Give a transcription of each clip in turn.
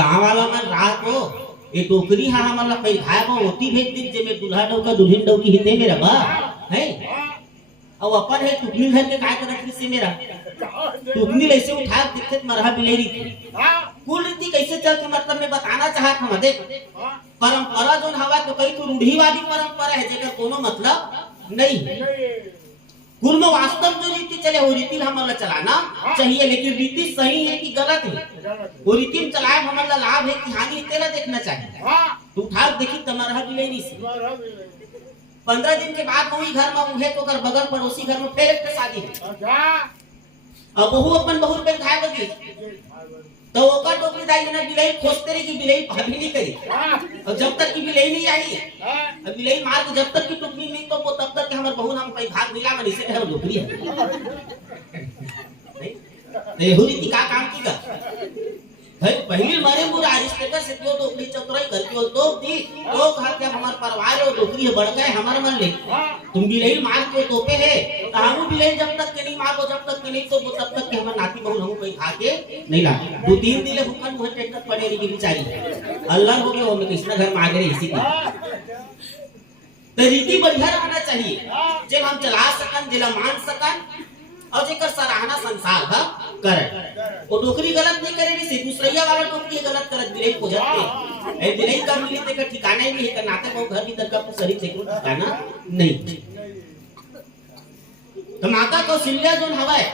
गांव वाला मन रात को ये टोकरी हा हमला कई खाए को होती भेज दिन जे में दुल्हा डौ का दुल्हन डौ की हिते मेरा बा है अब अपन है टुकनी घर के काय करत से मेरा टुकनी ऐसे उठा दिखत मरहा बिलेरी कुल रीति कैसे चल के मतलब मैं बताना चाहत हम देख परंपरा जोन हवा तो कई तो रूढ़िवादी परंपरा है जेकर कोनो मतलब नहीं कुल में वास्तव जो रीति चले वो रीति हमला चलाना चाहिए लेकिन रीति सही है कि गलत है वो रीति में चलाए हमला लाभ है कि हानि तेरा देखना चाहिए तू उठा देखी तुम्हारा बिलेरी से 15 दिन के बाद वही घर में उहे तो कर बगल पड़ोसी घर में फिर एक शादी अब बहू अपन बहू पे खाए बगी तो ओकर टोकरी दाई ने बिलाई खोजते रही कि बिलाई भाभी नहीं करी और जब तक की बिलाई नहीं आई अब बिलाई मार के जब तक की टोकरी नहीं तो वो तब तक के हमर बहू हम कई भाग मिला बनी से है नौकरी है नहीं हो रीति का काम की का भाई पहली मारे पूरा रिश्तेदार से क्यों टोकरी चतुराई करती हो तो दी तो घर के हमार परिवार और टोकरी है बढ़ गए हमारे मन ले तुम बिलाई मार के तोपे है तो हम बिलाई जब तक के नहीं मारो जब तक के नहीं तो वो तब तक के हमार नाती बहू हम कोई खा के नहीं ला 2-3 दिन ले भूखन मुंह टेटक पड़े रही बेचारी अल्लाह हो गए वो में कृष्ण घर मांगे रही इसी की तो रीति बढ़िया रहना चाहिए जब हम चला सकन जिला मान सकन और जेकर सराहना संसार का करे वो टोकरी गलत नहीं करे से दूसरिया वाला टोकरी गलत करत बिलाई को जाते ए बिलाई का मिली ते का ठिकाना नहीं है का नाते को घर भीतर का शरीर से को ठिकाना नहीं तो माता कौशल्या जोन हवाए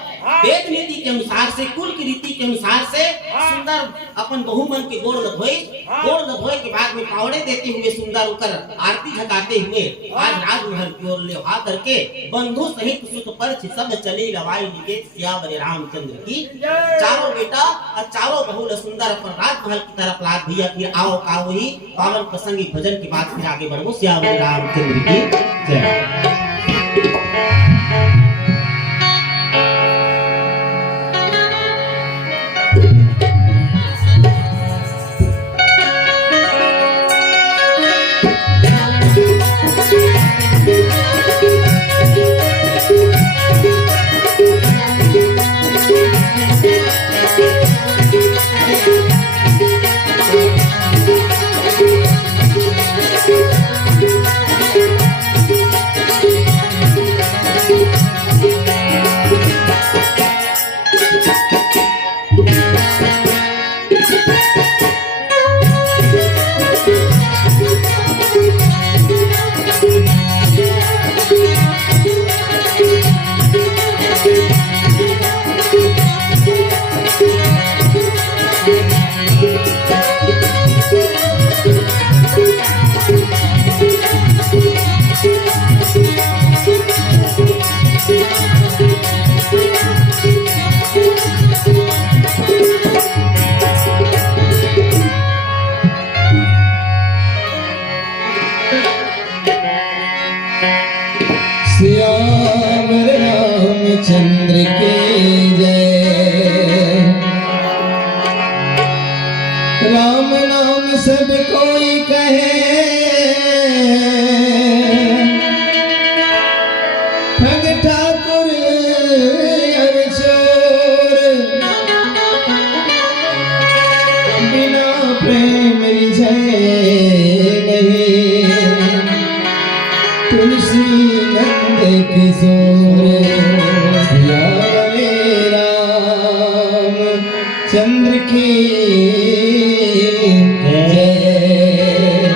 वेद नीति के अनुसार से कुल की रीति के अनुसार से सुंदर अपन बहु मन के गोड़ धोए के बाद में पावड़े देते हुए सुंदर होकर आरती झकाते हुए आज राजमहल की ओर ले आ करके बंधु सहित सुत पर सब चले लवाई निकेत सियावर रामचंद्र की चारों बेटा और चारों बहु सुंदर अपन राजमहल की तरफ लाद दिया फिर आओ काओ ही पावन प्रसंगी भजन के बाद फिर आगे बढ़ो सियावर रामचंद्र की जय चंद्र के जय राम नाम सब कोई कहे ठग ठाकुर अरचोर बिना प्रेम रिझे नहीं तुलसी नंद किशोर चंद्र की जय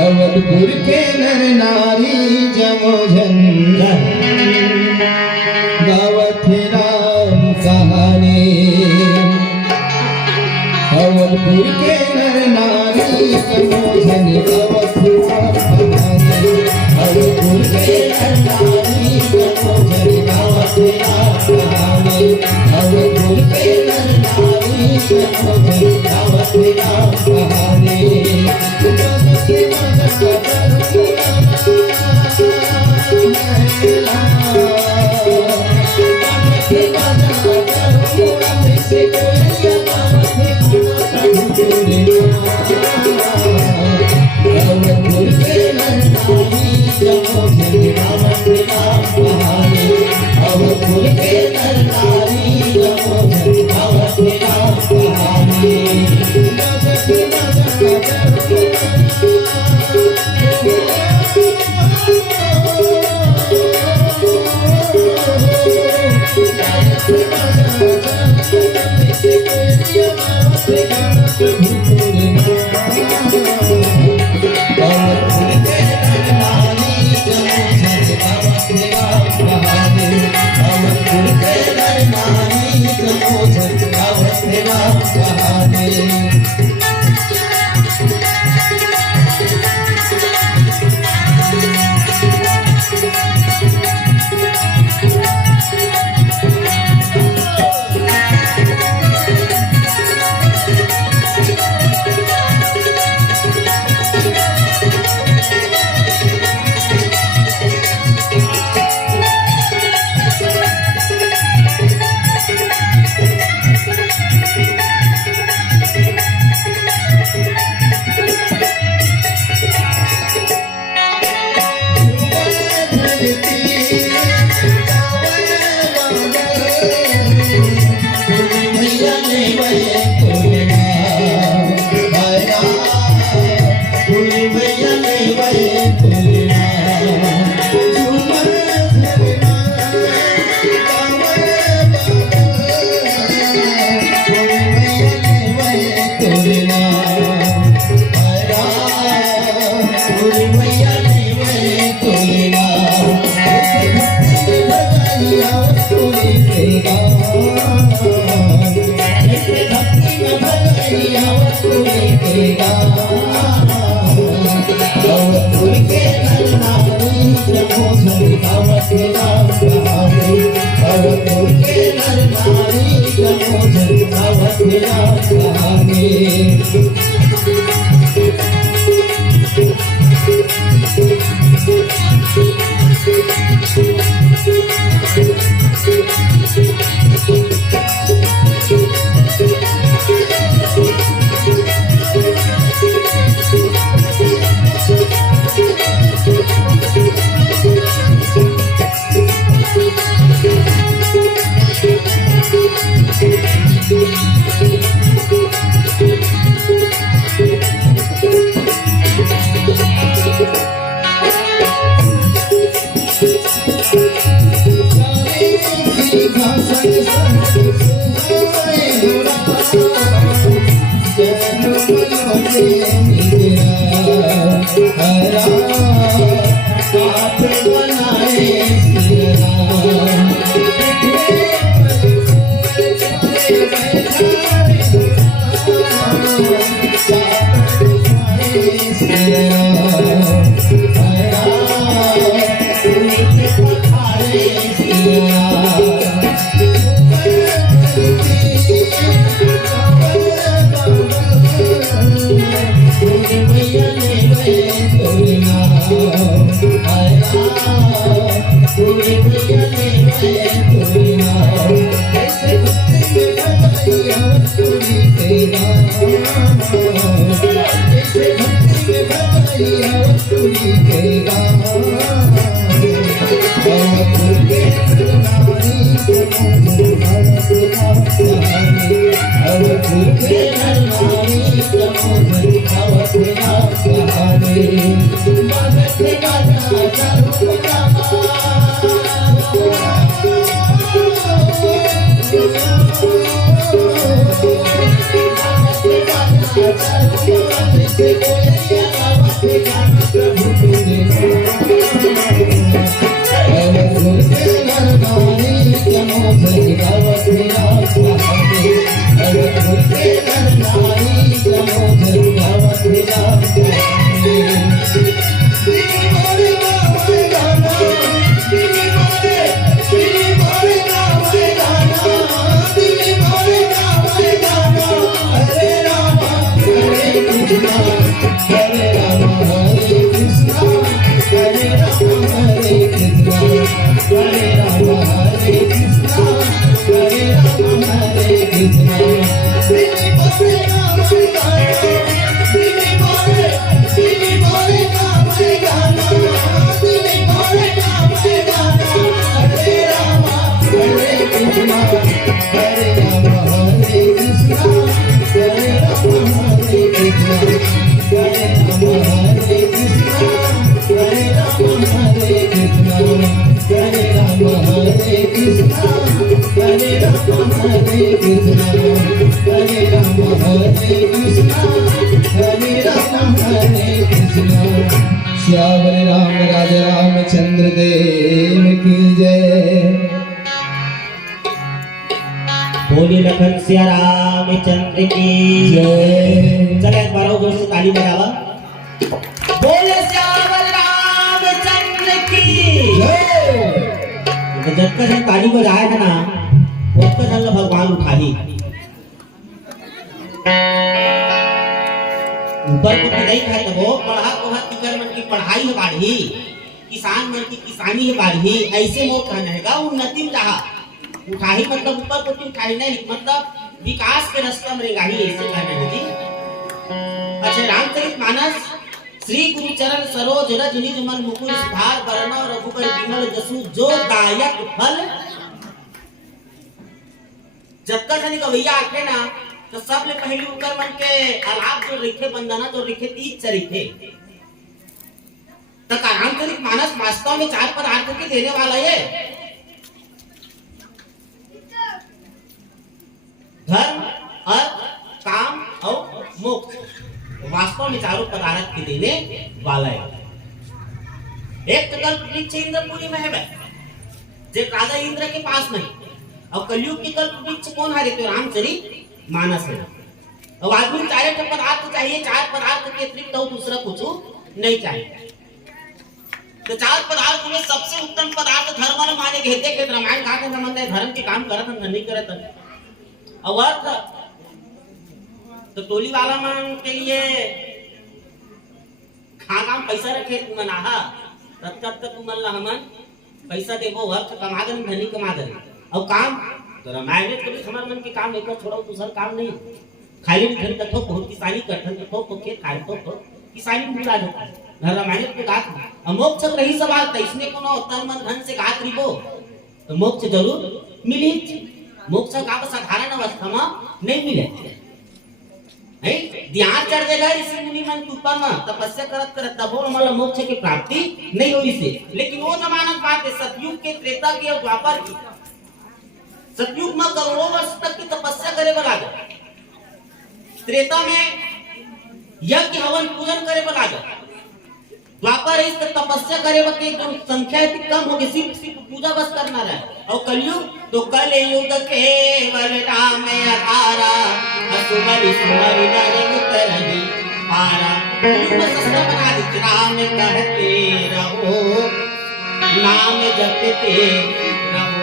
अवधपुर के नर नारी जमो झंडा गावत राम कहानी अवधपुर के नर नारी जमो झंडा अवधपुर के नर नारी जमो झंडा अवधपुर के नर नारी जमो अवधपुर Hare श्यावर राम राजा रामचंद्र देव की जय। बोले लखन सिया रामचंद्र की जय। चलो एक बार और जोर से ताली बजावा। बोले श्यावर रामचंद्र की जय। तो जब तक हम ताली बजाए थे ना तब तक हम भगवान उठा ही ऊपर कुछ नहीं खाए तब वो पढ़ा पढ़ा टीचर मन की पढ़ाई है बाढ़ी, किसान मन की किसानी है बाढ़ी, ऐसे मोर कहना हैगा उन्नति में रहा उठाही मतलब ऊपर कुछ उठाही नहीं मतलब विकास के रास्ते में रहेगा ही, ऐसे कहना है जी। अच्छा रामचरितमानस श्री गुरु चरण सरोज रज निज मन मुकुर सुधार बरना रघुबर विमल जसु जो दायक फल। जब तक हनी गवैया आखे ना तो सबले पहले ऊपर मन के आलाप जो रखे बंदना जो रखे तीज चरिथे तक रामचरितमानस वास्तव में 4 पदार्थ के देने वाला है। धर्म अर्थ काम और मोक्ष वास्तव में 4 पदार्थ के देने वाला है। एक तो कल्प वृक्ष इंद्रपुरी में है जो राजा इंद्र के पास नहीं, और कलयुग के कल्प वृक्ष कौन है तो रामचरितमानस है। अब आदमी 4 पदार्थ चाहिए, 4 पदार्थ के अतिरिक्त और दूसरा कुछ नहीं चाहिए। तो 4 पदार्थ में सबसे उत्तम पदार्थ धर्म माने गए थे। रामायण कहा था मन धर्म के काम करत नहीं करत और अर्थ तो टोली वाला मन के लिए खाना पैसा रखे तुम नहा तब तक तुम हमन पैसा देवो अर्थ कमा दे धनी कमा दे और काम तो रामायण में कभी हमार मन के काम एक छोड़ो दूसरा काम नहीं खाली घर तक बहुत किसानी करथन तो खेत खाए तो किसानी में भूला जाता है। रामायण के गात मोक्ष रही सवाल तो इसमें कोनो तन मन धन से गात रिबो तो मोक्ष जरूर मिली। मोक्ष का साधारण अवस्था में नहीं मिले है ध्यान चढ़ गए ऋषि मुनि मन के ऊपर में तपस्या करत करत तब मतलब मोक्ष की प्राप्ति नहीं हुई से। लेकिन वो जमानत बात है सतयुग के त्रेता के और द्वापर की। सतयुग में करोड़ों वर्ष तक की तपस्या करे वाला गए, त्रेता में यज्ञ हवन पूजन करे वाला गए, द्वापर इस तपस्या करे के जो संख्या इतनी कम होगी सिर्फ पूजा बस करना रहा। और कलयुग तो कलयुग केवल राम आधारा असुमरि सुमरि नर उतरहि पारा। कलयुग में सस्ता बना दी राम कहते रहो नाम जपते रहो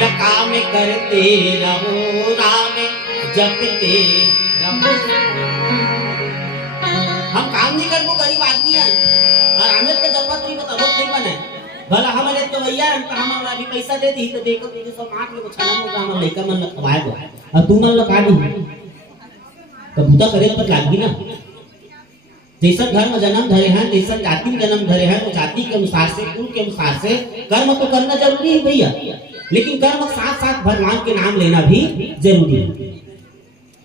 या काम करते रहो राम जपते रहो। हम काम नहीं कर वो गरीब आदमी है और हमें तो जरूरत नहीं बता बहुत नहीं बने भला हमारे तो भैया तो हमारा भी पैसा दे दी तो देखो तुझे सब आठ में छना मोटा हम लड़का मन खवाए दो अब तू मन लगा दी कबूता करे पर लागी ना। जैसा धर्म जन्म धरे हैं जैसा जाति जन्म धरे हैं तो जाति के अनुसार से कुल के अनुसार से कर्म तो करना जरूरी है भैया, लेकिन कर्म के साथ साथ भगवान के नाम लेना भी जरूरी है।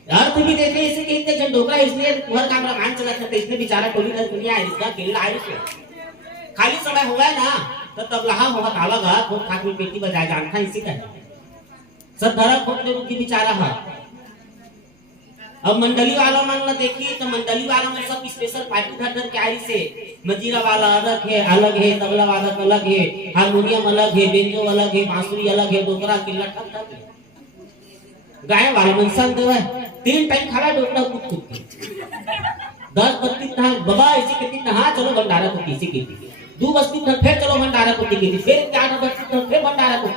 अर्थ भी देखे इसे कहते जन डोकरा इसलिए घर काम रामायण चला था इसने बेचारा टोली दर दुनिया है इसका केला है खाली समय हुआ है ना तो तब लहा हुआ आवागा खूब खाक में पेटी बजाए जानता इसी का सब धरा खोट ले रुकी बेचारा है। अब मंडली वाला मन देखिए तो मंडली वाला में सब स्पेशल पार्टी धर धर के आई से मजीरा वाला अलग है तबला वाला अलग है हारमोनियम अलग है बेंजो अलग है बांसुरी अलग है डोकरा किल्ला ठक ठक गाय वाला मनसान देवा 3 टाइम खावा डोकरा कुछ कुछ 10 32 नहा बाबा ऐसे कितनी नहा चलो भंडारा को किसी की 2 बस्ती फिर चलो भंडारा को की फिर 4 बस्ती फिर भंडारा को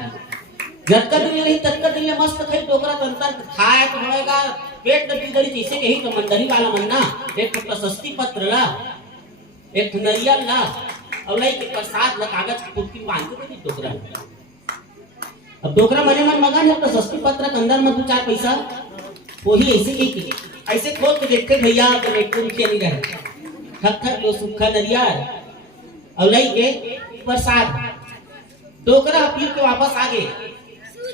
जब तक दिन नहीं तब तक दिन मस्त खाई डोकरा तंत्र खाए तो होएगा पेट में बिगड़ी जैसे कही तो मंडली वाला मनना एक प्रशस्ति पत्र ला एक नरियल ला और लाई के प्रसाद ला कागज की पुटकी बांध के दे डोकरा। अब डोकरा मने मन मगन है प्रशस्ति पत्र के अंदर में 2-4 पैसा वही ऐसे की ऐसे खोल के देखते भैया तो एक रुपया नहीं रहे ठक ठक जो सूखा नरियल और लाई के प्रसाद डोकरा पी के वापस आ गए।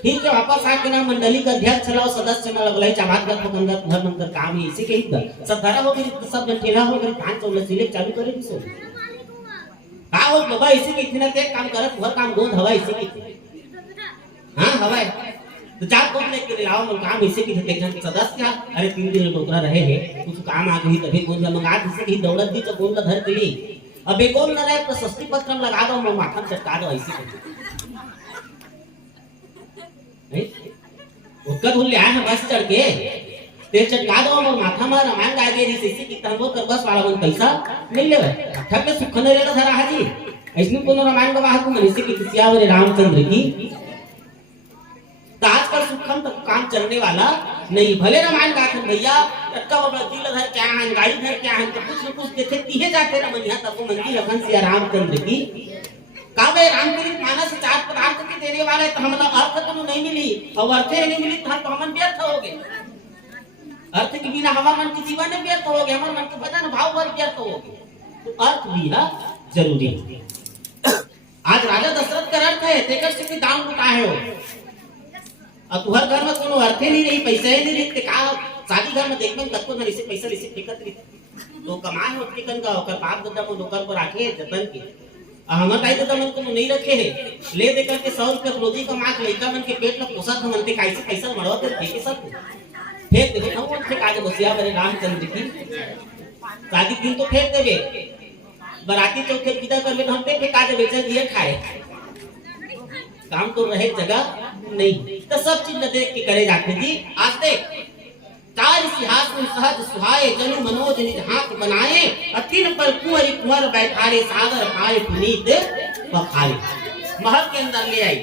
ठीक है वापस आके ना मंडली का अध्यक्ष चलाओ सदस्य में लगलाई चाबात कर पंगत घर मंत्र काम है इसी के ही सब धारा हो गई सब जन ठेला हो गई पांच चौले सिलेक्ट चालू करे सो हां हो बाबा इसी के इतना ते काम करत घर काम गोद हवा इसी की हां हवा तो चार कोट लेके ले आओ काम इसी की थे जन सदस्य अरे 3 दिन डोकरा रहे हैं कुछ काम आ गई तभी गोद मंगा इसी की दौलत दी तो गोद धर गई अब एक और न रहे प्रशस्ति पत्र लगा दो मैं माथा में चटका दो ऐसे उसका धुल ले आए हैं बस चढ़ के तेल चटका दो और माथा में रामायण गा दे रही इसी की तरह कर बस वाला मन पैसा नहीं ले ठग में सुख न रहेगा धरा हाजी ऐसे कोनो रामायण का बात मन इसी की सियावर रामचंद्र की तो आजकल सुखम तक काम चलने वाला नहीं भले रामायण गाते भैया टक्का बाबा दिल धर क्या है गाड़ी धर क्या है तो कुछ न कुछ देखे तीहे जाते ना मनिया तब को मंदिर लखन सिया रामचंद्र की काबे रामचरित मानस चार पदार्थ के देने वाले तो हमला अर्थ तो नहीं मिली और अर्थ नहीं मिली तो हम व्यर्थ हो गए अर्थ के बिना हमारा मन के जीवन में व्यर्थ हो गए हमारे मन के भजन भाव व्यर्थ हो गए तो अर्थ भी ना जरूरी आज राजा दशरथ का अर्थ है तेकर से भी दाम उठाए हो अब तुहर घर में कोनो अर्थे नहीं रही पैसे नहीं रही का शादी घर में देखबे कतको न इसे पैसा इसे फेकत रही तो कमाए होत के कन का ओकर बाप दादा को नौकर पर रखे जतन के हमर दाई दादा मन को नहीं रखे है ले दे करके 100 रुपया रोजी कमा के लइका मन के पेट में पोसत हमनते कैसे पैसा मरवा के फेंके सब फेंक देबे हम उनसे काज बसिया बरे रामचंद्र की शादी दिन तो फेंक देबे बराती चौथे विदा करबे हम पे काज बेचा दिए खाए काम तो रहे जगह नहीं तो सब चीज न देख के करे जाते जी आज देख चार सिंहासन सहज सुहाए जनु मनोज निज हाथ बनाए अतिन पर कुंवरी कुंवर बैठारे सागर पाए पुनीत पखारे महल के अंदर ले आई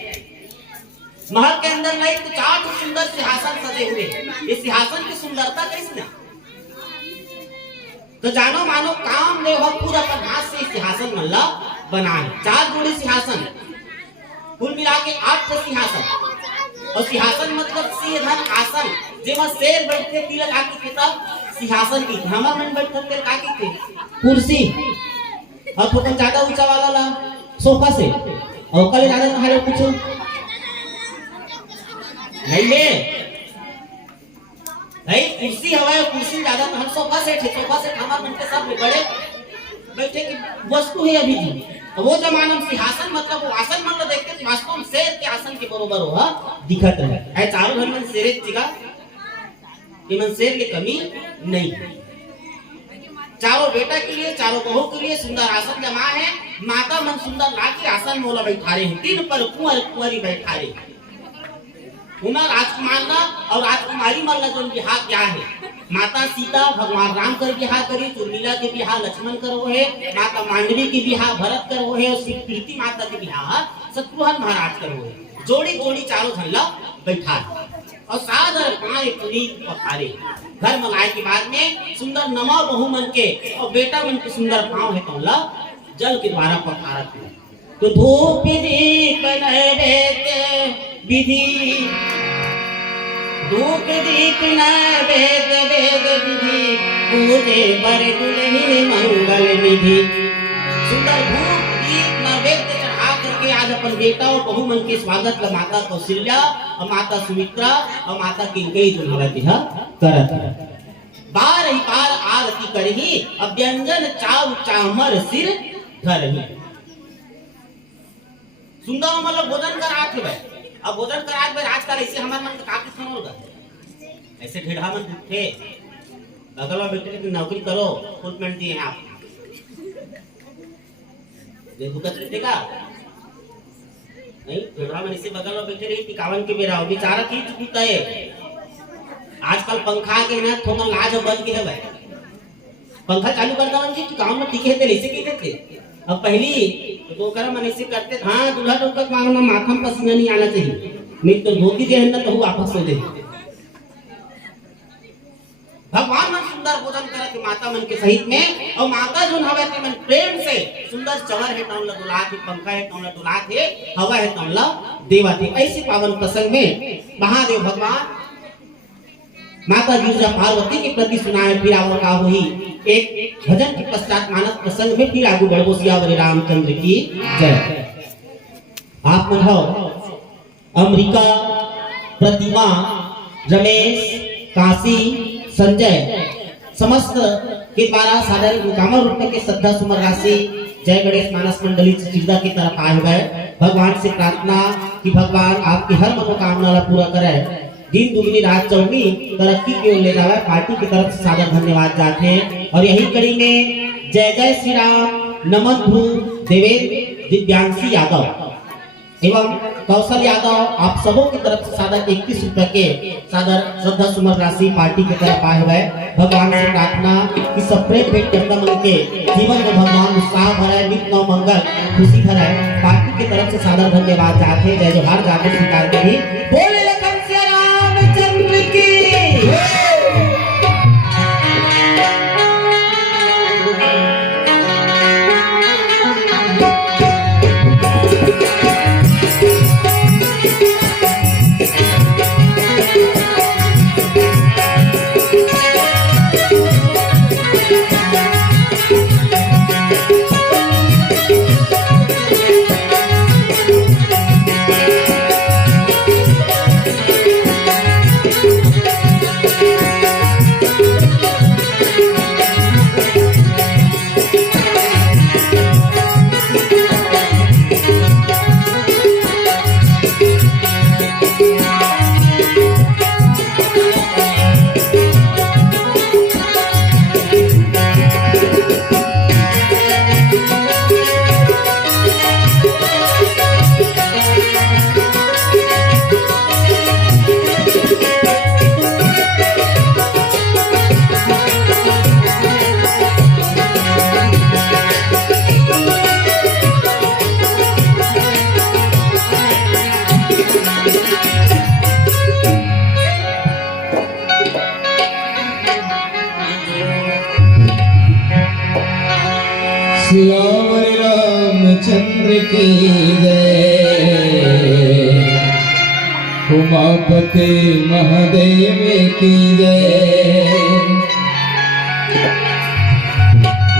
महल के अंदर लाई तो चार सुंदर सिंहासन सजे हुए ये सिंहासन की सुंदरता किसने तो जानो मानो काम ने वह पूरा अपन हाथ से सिंहासन मल्ला बनाए चार जोड़ी सिंहासन कुल मिला के 8 सिंहासन और सिंहासन मतलब सिंहधन आसन जेमा शेर बैठते तिलक आके खेता सिंहासन की हमार मन बैठते तेल काके थे कुर्सी और थोड़ा ज्यादा ऊंचा वाला ला सोफा से और कल ज्यादा कहां पूछो नहीं ले नहीं कुर्सी हवा कुर्सी ज्यादा हम सोफा सेट हमार मन के सब बड़े बैठे की वस्तु है अभी जी वो जमाना में सिंहासन मतलब वो आसन मतलब देखते थे वास्तव में शेर के आसन के बरोबर हो दिखत है ऐ चारों घर में शेर जगह कि मन शेर की कमी नहीं चारों बेटा के लिए चारों बहू के लिए सुंदर आसन जमा है माता मन सुंदर लाके आसन मोला बैठारे हैं तीन पर कुंवर कुंवरी बैठारे उमा राजकुमार ना और राजकुमारी मन जो बिहार क्या है माता सीता भगवान राम कर बिहार करी उर्मिला के बिहार लक्ष्मण करो है माता मांडवी के बिहार भरत करो है और कीर्ति माता के बिहार शत्रुघ्न महाराज करो है जोड़ी जोड़ी चारों झल्ला बैठा और सादर पाए पुनीत पखारे घर में लाए के बाद में सुंदर नमा बहु मन के और बेटा मन के सुंदर पांव है कमला जल के द्वारा पखारत है तो धूप दीप नैवेद्य विधि धूप दीप नैवेद्य वेद विधि पूजे पर दुल्हन मंगल विधि सुंदर धूप दीप नैवेद्य चढ़ा करके आज अपन बेटा और बहु मन के स्वागत ला माता कौशल्या और माता सुमित्रा और माता किंकई जो दिहा करत बार ही बार आरती करही अब व्यंजन चाव चामर सिर धरही सुंदर मतलब भोजन करात है अब भोजन करात में आजकल ऐसे हमारे मन का काफी सुनो होगा ऐसे ढेढ़ा मन उठे अगला बेटे की नौकरी करो फुल पेमेंट दिए हैं आप देखो कतरे देगा नहीं ढेढ़ा मन ऐसे बगल में बैठे रही टिकावन के बेरा बेचारा की चुकता है आजकल पंखा के ना थोड़ा लाज बन के है भाई पंखा चालू करता हूं जी टिकावन में टिके थे ऐसे की थे अब पहली तो कर मन ऐसे करते हाँ दूल्हा टोकत मांगना माथा में पसीना नहीं आना चाहिए नहीं तो धोती दे ना तो वापस हो दे भगवान मन सुंदर भोजन करत माता मन के सहित में और माता जो हवे ते मन प्रेम से सुंदर चवर है तौला दुलात पंखा है तौला दुलात है हवा है तौला देवा थे ऐसे पावन प्रसंग में महादेव भगवान माता गिरजा पार्वती के प्रति सुनाए फिर और का हुई एक भजन के पश्चात मानस प्रसंग में फिर आगू बढ़ो सियावर रामचंद्र की जय आप मन हो अमेरिका प्रतिमा रमेश काशी संजय समस्त के द्वारा साधारण मुकामल रूप के श्रद्धा सुमर राशि जय गणेश मानस मंडली चिरदा की तरफ आए हुए भगवान से प्रार्थना कि भगवान आपकी हर मनोकामना पूरा करे दिन दुगनी रात चौगनी तरक्की की ओर ले जावे पार्टी की तरफ से सादर धन्यवाद जाते हैं और यही कड़ी में जय जय श्री राम नमन भू देवेंद्र दिव्यांशी यादव एवं कौशल यादव आप सबों की तरफ से सादर 21 रुपए के सादर श्रद्धा सुमन राशि पार्टी की तरफ आए हुए भगवान से प्रार्थना कि सब प्रेम भेंट करता मन के जीवन में भगवान उत्साह भराए नित नव मंगल खुशी भराए पार्टी की तरफ से सादर धन्यवाद चाहते हैं जय जोहार जाकर स्वीकार करिए बोले लखन से रामचंद्र की श्याम रामचंद्र की जय उमापति महादेव की जय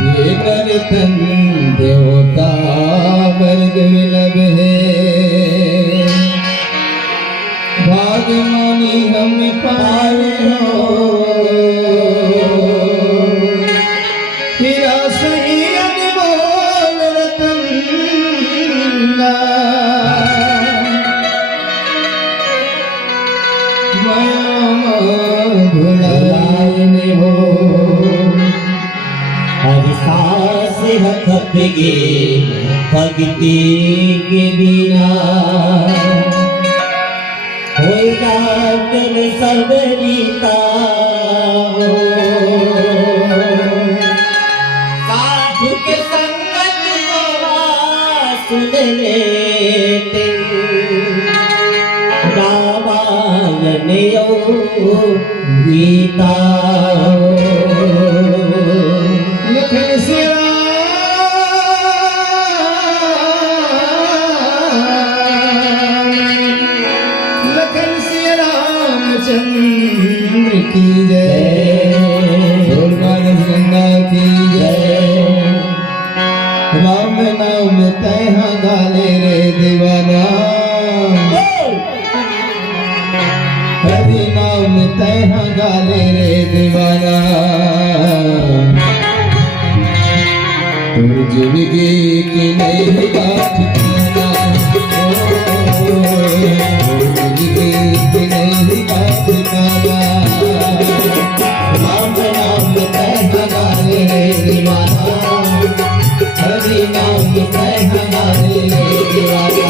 ये नरतन देवता वर्ग विलभ है भागमानी हम पाए हो हीरा सही अनमोल रतन माया भुलाने हो अहिसास हथपगे भक्ति के बिना होएगा दिल सब रीता साधु के संगत सुन लेते रामायण गीता लखन से लखन से रामचंद्र की जय गंगा की जय राम नाम तैहा गाले रे दीवाना हरि नाम तैहा गाले रे दीवाना जिंदगी की नई बात जिंदगी की नई बात राम नाम तैहा गाले रे दीवाना हरि नाम तैहा गाले रे दीवाना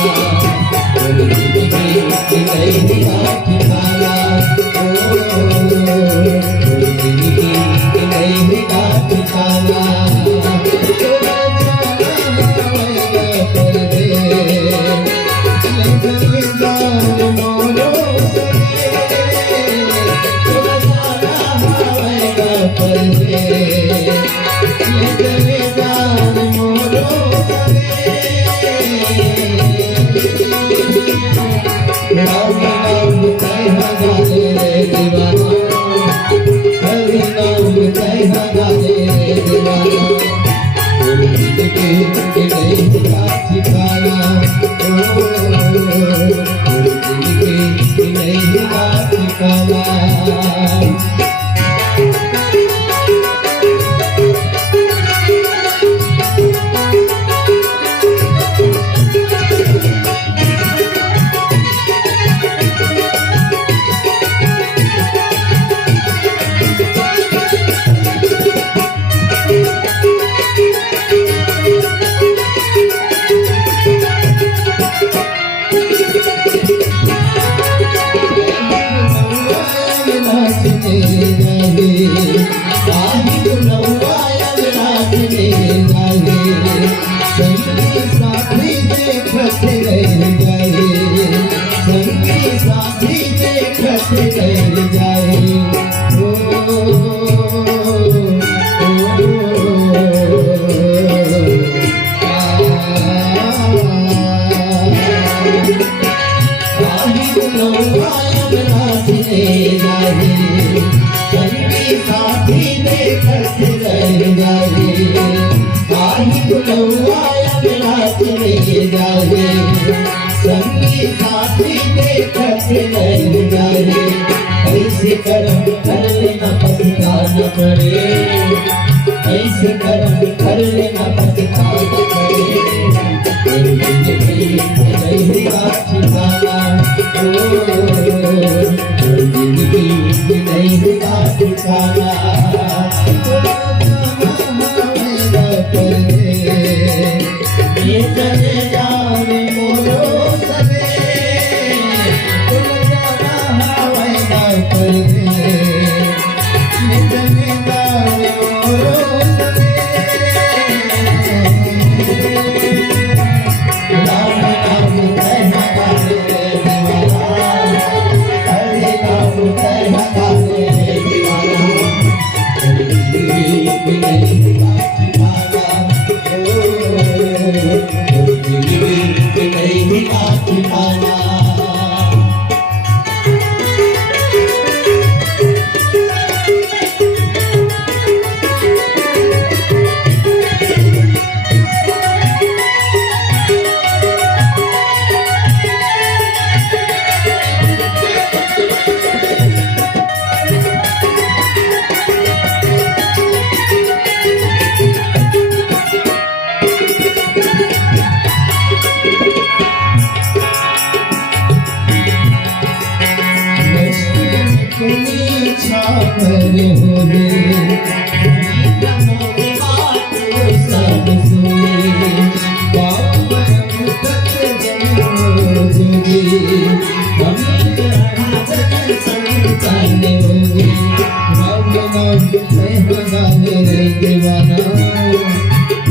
जिंदगी की नई बात जिंदगी की नई बात साथी देखत रह जाए साथी देखत रह जाए जाए संगी साथी देखत रह जाए ऐसे कर्म कर लेना पछताना पड़े ऐसे कर्म कर लेना पछताना पड़े नहीं ठिकाना जिंदगी नहीं ठिकाना चले जाने मोरो सने तुम जाना हवाई ना कर दे चले जाने मोरो सने नाम नाम कहना गाने दीवाना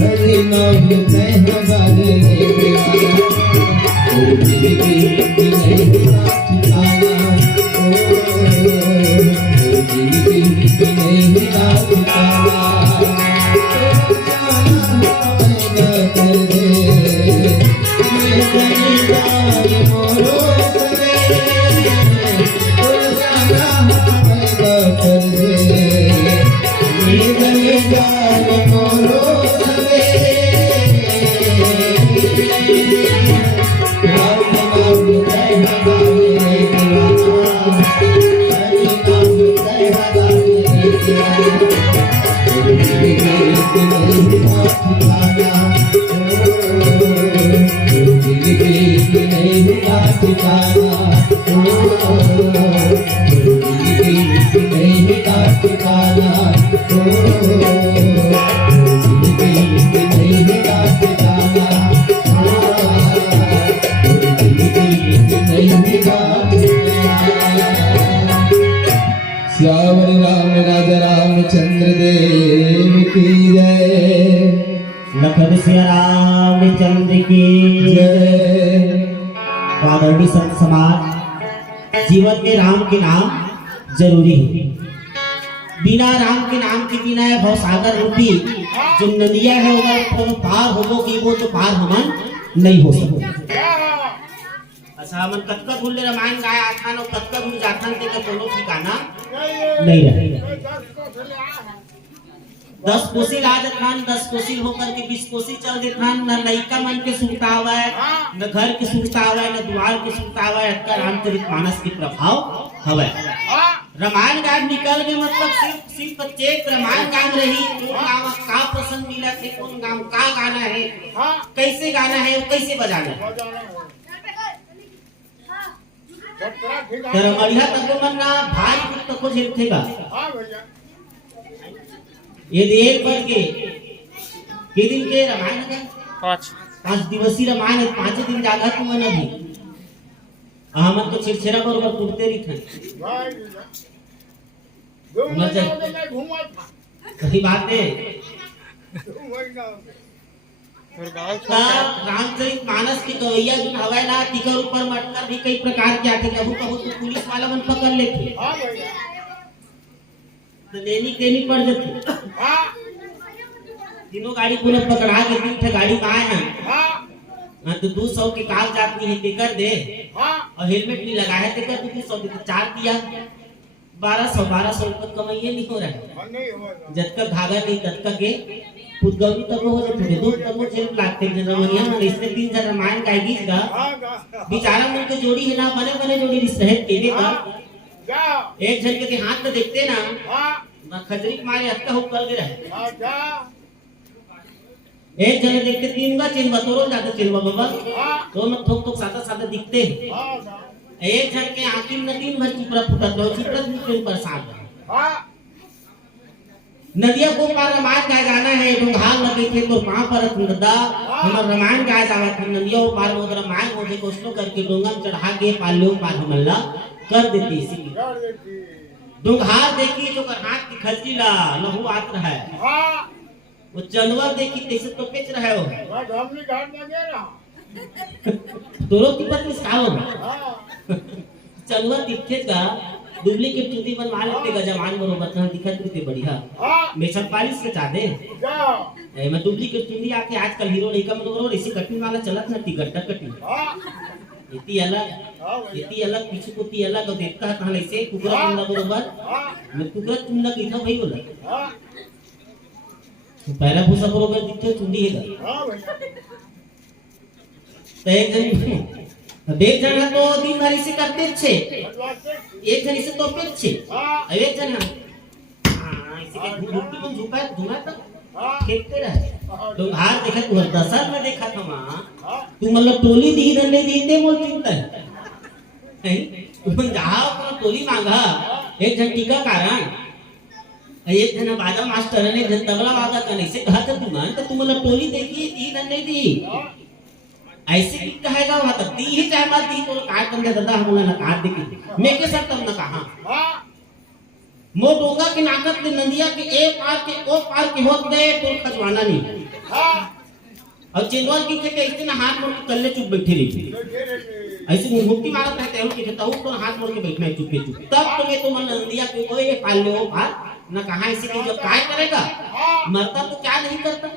हरे नाम कहना गाने दीवाना श्यावरी राम राजा रामचंद्र देव की जय लखन सिया रामचंद्र की जय। आदरणीय संत समाज, जीवन में राम के नाम जरूरी है। बिना राम के नाम के बिना भवसागर रूपी जो नदिया है वो पार होगी, वो तो पार हमन नहीं हो सकते। अच्छा हमन कतका भूल ले रामायण गाय आथान और कतका भूल जाथान ते का कोनो ठिकाना नहीं रहे। 10 कोसिल आ जाथान, 10 कोसिल होकर के 20 कोसिल चल देथान, न लइका मन के सुनता आवे, न घर के सुनता आवे, न द्वार के सुनता आवे। अतका रामचरितमानस के प्रभाव हवे। रामायण गाय निकल गए मतलब सिर्फ चेत रामायण गाय रही। कौन गाँव का प्रसंग मिला थे, कौन गाँव का गाना है, कैसे गाना है, कैसे बजाना है। तेरा मरिया तक मन ना भाई कुछ तो कुछ हिलतेगा। ये देख पर के दिन के रामायण का 5 दिवसीय रामायण 5 दिन जागा तू मन अभी हमन तो छिरछिरा बरोबर टूटते रही थे। सही बात है। रामचरित मानस की गवैया जो हवाई ना तिकर ऊपर मटकर भी कई प्रकार के आते कबू कबू तो पुलिस वाला मन पकड़ लेते तो देनी पड़ जाती तीनों गाड़ी को पकड़ा के तीन ठे गाड़ी में आए हैं तो 200 के कागजात नहीं है कर दे और हेलमेट नहीं लगाया है कर 200 दे तो 4 दिया 1200 रुपये कमाइए नहीं हो रहा है जब तक भागा नहीं तब तक के खुदगमी तब हो जाते दो तब जेल लागते जनवरिया में इसने 3 जन रामायण का गीत गा बेचारा मन के जोड़ी है ना बने जोड़ी रिश्ते केने का एक जन के हाथ में देखते ना खजरी मारे हत्या हो कर दे रहा एक जन देखते 3 का चिन्ह तोड़ जाते चिन्ह बाबा दोनों थोक सादा दिखते हैं एक जन के आंखी में 3 भर चिपरा फुटत लो चिपरा दिन परेशान नदिया को पार रामायण गाय गाना है ढूंढाल लगे थे तो पांव पर नदा हमर रामायण गाय जावा थे नदिया पार वो रामायण होते को स्लो करके डोंगा में चढ़ा के पालियो पार हमला कर देती इसी ढूंढाल देखी जो कर हाथ की खजरी ला लहू आत रहा है वो जानवर देखी तैसे तो पेच रहा है वो हमने घाट में गया ना दोनों की पत्नी सालो जानवर दिखते का डुप्लीकेट चूती बनवा लेते गजमान बरोबर ना दिखत रहते बढ़िया मेछन पालिश के चादे ए मैं डुप्लीकेट चूती आके आजकल हीरो लइका में तो इसी कटिंग वाला चलत ना टिकट कटिंग इतनी अलग पीछे को ती अलग देखता है कहां ऐसे कुकरा बंदा बरोबर मैं कुकरा चुंदा किथा भाई बोला पहला पूछा बरोबर दिखते चुंडी है तो एक जन तो दिन भर इसे करते छे एक जन इसे तोपे छे एक जन इसे के घुटती में झुका तो खेलते रहे तो हार देखा तू दशर में देखा था मां तू मतलब टोली दी दंडे दीते मोल चिंता है तू जहां अपना टोली मांगा एक जन टीका कारण एक जन बाजा मास्टर ने जन तबला वागा करने से कहा था तू मान तो तू मतलब टोली देखी दी दंडे दी ऐसे की कहेगा वहां तक दी ही चाहे मत दी तो काय कंदे दादा हमला ना काट देखी मैं के सकता हूं ना कहां मो डोंगा के नाकत ले नदिया के एक पार के ओ पार के होत दे तो खजवाना नहीं और चिंदवाल की के इतने ना हाथ मोड़ के कल्ले चुप बैठे रही ऐसे मुक्ति मारत रहते हो कि तो तो हाथ मोड़ के बैठना है चुप तब तो मैं तो मन नदिया के कोई पाल लो पार ना कहां ऐसे की जब काय करेगा मरता तो क्या नहीं करता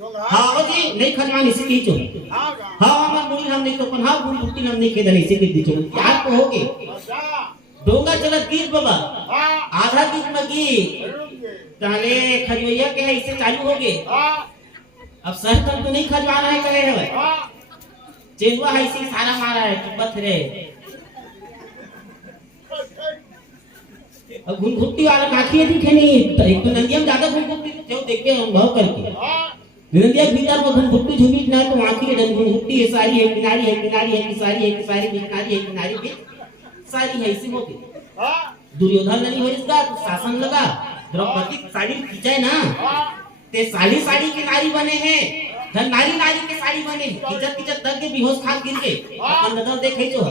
हाँ जी नहीं खजवान इसी की चो हाँ हमार बुढ़ी हम नहीं तो पण हाँ बुढ़ी बुढ़ी हम नहीं खेदन इसी की दिचो क्या तो होगे डोंगा चलत गीत बाबा आधा गीत में गीत ताले खजवैया के है इसे चालू होगे अब सर तक तो नहीं खजवाना है करे है चेंगवा है इसी सारा मारा है कि पत्थरे अब घुनघुट्टी वाला काखी दिखे नहीं एक तो नंदिया में ज्यादा घुनघुट्टी जो देख के अनुभव करके नदिया भीतर को घुनघुट्टी झुकी ना तो आंखी है घुनघुट्टी है सारी है किनारी है किनारी है कि सारी है कि सारी किनारी है किनारी भी सारी है इसी होती दुर्योधन नहीं हो इसका तो शासन लगा द्रौपदी साड़ी खींचाए ना ते साड़ी की नारी बने हैं धन नारी के साड़ी बने किचत तक के बेहोश खा गिर के अपन नजर देखे जो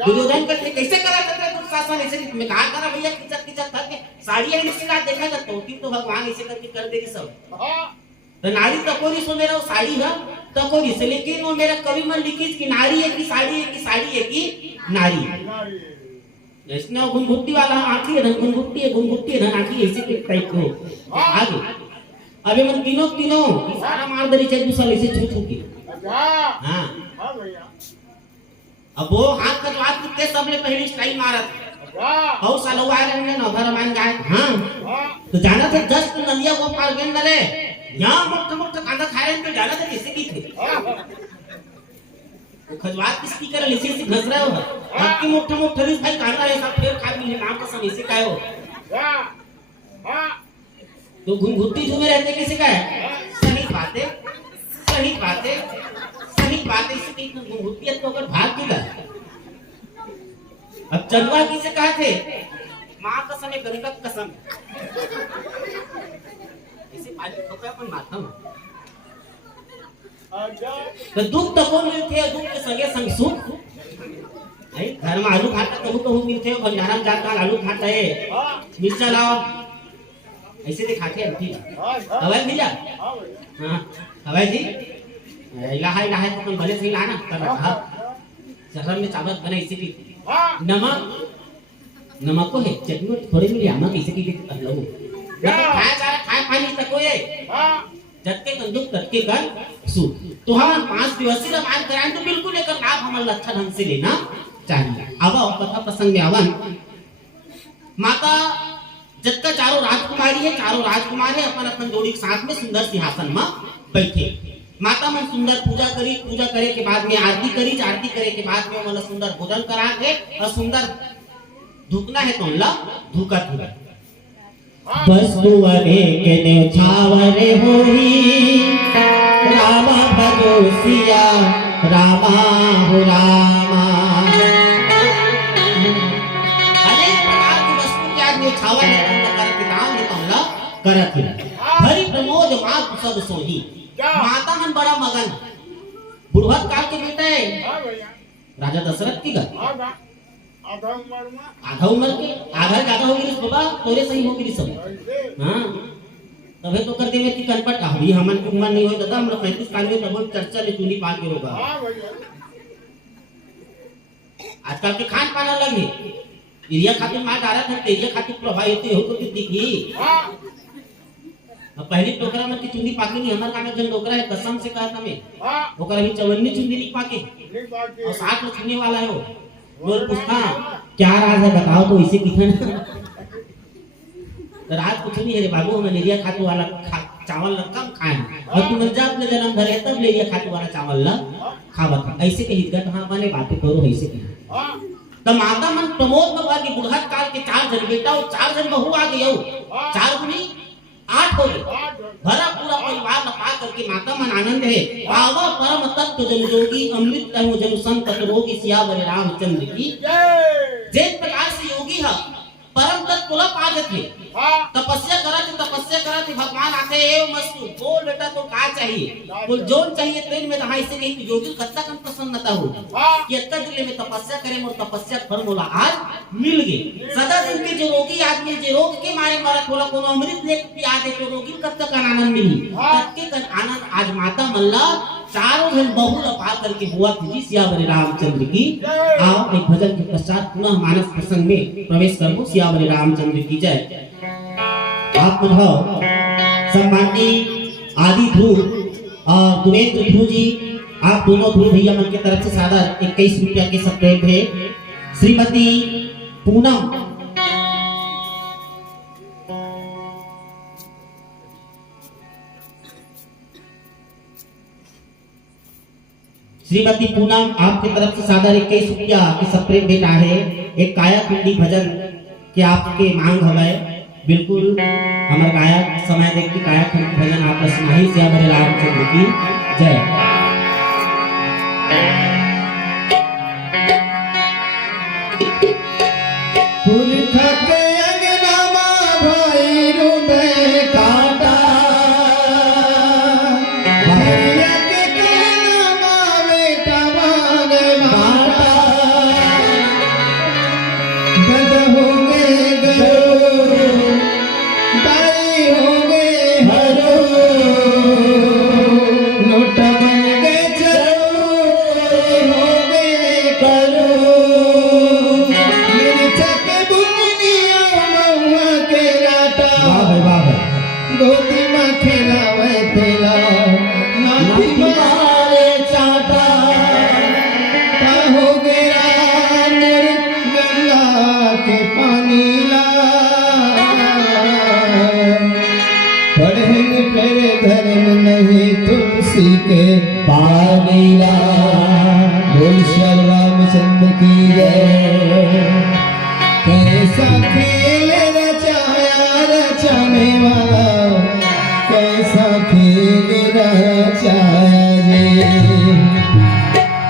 दुर्योधन करते कैसे करा करते तो शासन ऐसे मैं कहा करा भैया किचत थक के साड़ी है इसका देखा जाता तो भगवान ऐसे करके कर देगी सब तो नारी तकोरी सो मेरा साड़ी है तकोरी से लेकिन वो मेरा कवि मन लिखी कि नारी है कि साड़ी है कि साड़ी है कि नारी इसने घुनघुट्टी वाला आंखी है घुनघुट्टी है आंखी ऐसे के टाइप को आगे अबे मन तीनों सारा मार दरी चाहिए दूसरा ऐसे छू के हां अब वो हाथ का बात कितने सबले पहली स्टाइल मारत और सालो आ रहे हैं ना घर मान गाय हां तो जाना था जस्ट नदिया को पार गेन डले यहाँ मुक्त कांदा खा रहे हैं तो जाना था किससे की थे खजवात किसकी कर लिसे से घस रहे हो आपकी मुक्त रिस भाई कांदा है सब फिर खा मिले नाम का समय से काय हो तो घुनघुट्टी झूमे रहते किसी का है सही बातें इसी की घुनघुट्टी तो अगर भाग की अब चंदवा किसे कहा थे मां कसम है गणित कसम इसे पाली ठोका अपन माथा में तो दुख तको मिलते हैं दुख के संगे संग सुख नहीं घर में आलू खाता कहूँ कहूँ मिलते हो भंडारा में जाता आलू खाता है मिर्चा लाओ ऐसे दिखाते हैं ठीक हवाई भैया हाँ हवाई जी इलाहा इलाहा तो तुम भले से लाना तब हाँ शहर में चावल बना इसी की नमक को है चटनी थोड़ी मिली आमा कैसे की लो खाया जा खाया पानी तक को ये जटके कंदुक तटके कर सु तो हम 5 दिवसीय जब कराएं तो बिल्कुल एक लाभ हमारा अच्छा ढंग से लेना चाहिए अब कथा प्रसंग में आवन माता जटका चारों राजकुमार है अपन अपन जोड़ी के साथ में सुंदर सिंहासन में बैठे माता मन सुंदर पूजा करे के बाद में आरती करे के बाद में वाला सुंदर भोजन करा के और सुंदर धुकना है तो ला धुका धुका वस्तुवरे के ने छावरे होई रामा भजो सिया रामा हो रामा अनेक प्रकार की वस्तु के आज छावर है तो कर के नाम में तो ला करत है हरि प्रमोद मात सब सोही माता मन बड़ा मगन बुढ़वत काल के बेटा है राजा दशरथ की घर आधा उम्र के आधा ज्यादा हो गई बाबा तोरे सही हो गई सब हां तबे तो कर देवे कि कनपट अभी हमन की उम्र नहीं होई दादा हम 35 साल में तब चर्चा ले चुनी पा के होगा आजकल के खान पान अलग है एरिया खातिर मां डारा था एरिया खातिर प्रभावित हो तो दिखी अब पहली टोकरा में की चुनी पाके नहीं हमार काम जन टोकरा है कसम से कहा था मैं ओकर अभी 54 चुनी नहीं पाके और 60 में छूने वाला है वो बोल पूछता क्या राज है बताओ तो इसे कितना राज कुछ नहीं है रे बाबू हम लेरिया खातू वाला चावल कम खाए और तुम जब अपने जन्म भर है तब लेरिया खातू वाला चावल ला खावत ऐसे के हितगत हां बने बातें करो ऐसे के तो माता मन प्रमोद में भागी बुढ़त काल के 4 जन बेटा और 4 जन बहू आ गए 4 गुनी 8 हो गए भरा पूरा परिवार लपा करके माता मन आनंद है बाबा परम तत्व जन जोगी अमृत कहूं जन संत रोगी सियावर रामचंद्र की जिस प्रकार से योगी है परम तत्व ला पाजत है तपस्या करत भगवान आते एव मस्तु बोल बेटा तो का चाहिए बोल जोन चाहिए तेन में रहा इसे कहीं योगी कत्ता कन प्रसन्नता हो कि अत्ता दिल में तपस्या करे और तपस्या फल मोला आज मिल गए सदा दिन के जो रोगी आदमी जे रोग के मारे मरत होला कोनो अमृत ले पिया दे तो रोगी कत्ता का आनंद मिली तत्के का आनंद आज माता मल्ला चारों जन बहु लपा करके हुआ थी सियावर रामचंद्र की आओ एक भजन के पश्चात पुनः मानस प्रसंग में प्रवेश करो सियावर रामचंद्र की जय आप भाव सम्माननीय आदि ध्रुव और दुरेंद्र ध्रुव जी आप दोनों ध्रुव भैया मन की तरफ से सादा 21 रुपया के सप्रेम है श्रीमती पूनम आपकी तरफ से सादा 21 रुपया के सप्रेम भेटा है एक काया कुंडी भजन के आपके मांग हवे बिल्कुल हमारे गायक समय देख के काया कुंडी भजन आप सुनाई से हमारे रामचंद्र की जय पुरखा के अंगनामा भाई रुबे काटा भैया के कहनामा बेटा मांगे माता गद होंगे गरो दाई होंगे हरो लोट बन गए चलो होंगे करो गोदी में खेलावे तेला नाथी मारे चाटा का हो गया नर गंगा के पानी ला पढ़े तेरे धर्म नहीं तुलसी के पानी ला बोल श्री रामचंद्र की जय कैसा खेल रचाने वाला कैसा खेल रचाया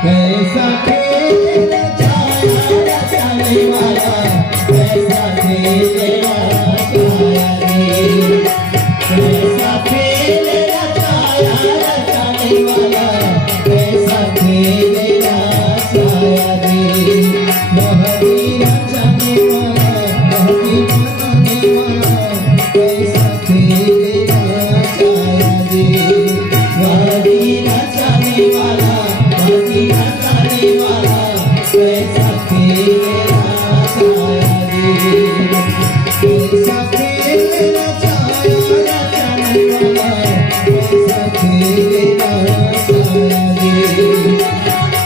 कैसा खेल रचाने वाला कैसा खेल रचाया कैसा खेल रचाने वाला कैसा खेल रचाया मोहनी रचाने वाला मोहनी बनाने वाला कैसा कैसा खेल रचाया रचने वाला कैसा खेल रचाया जी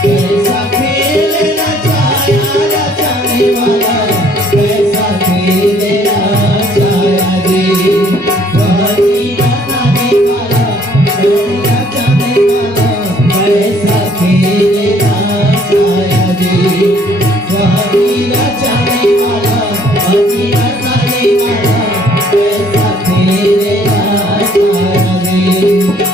कैसा खेल रचाया रचने वाला कैसा खेल रचाया जी वही बनाने वाला वही रचने वाला कैसा खेल रचाया जी वही रचने वाला वही बनाने वाला कैसा खेल रचाया जी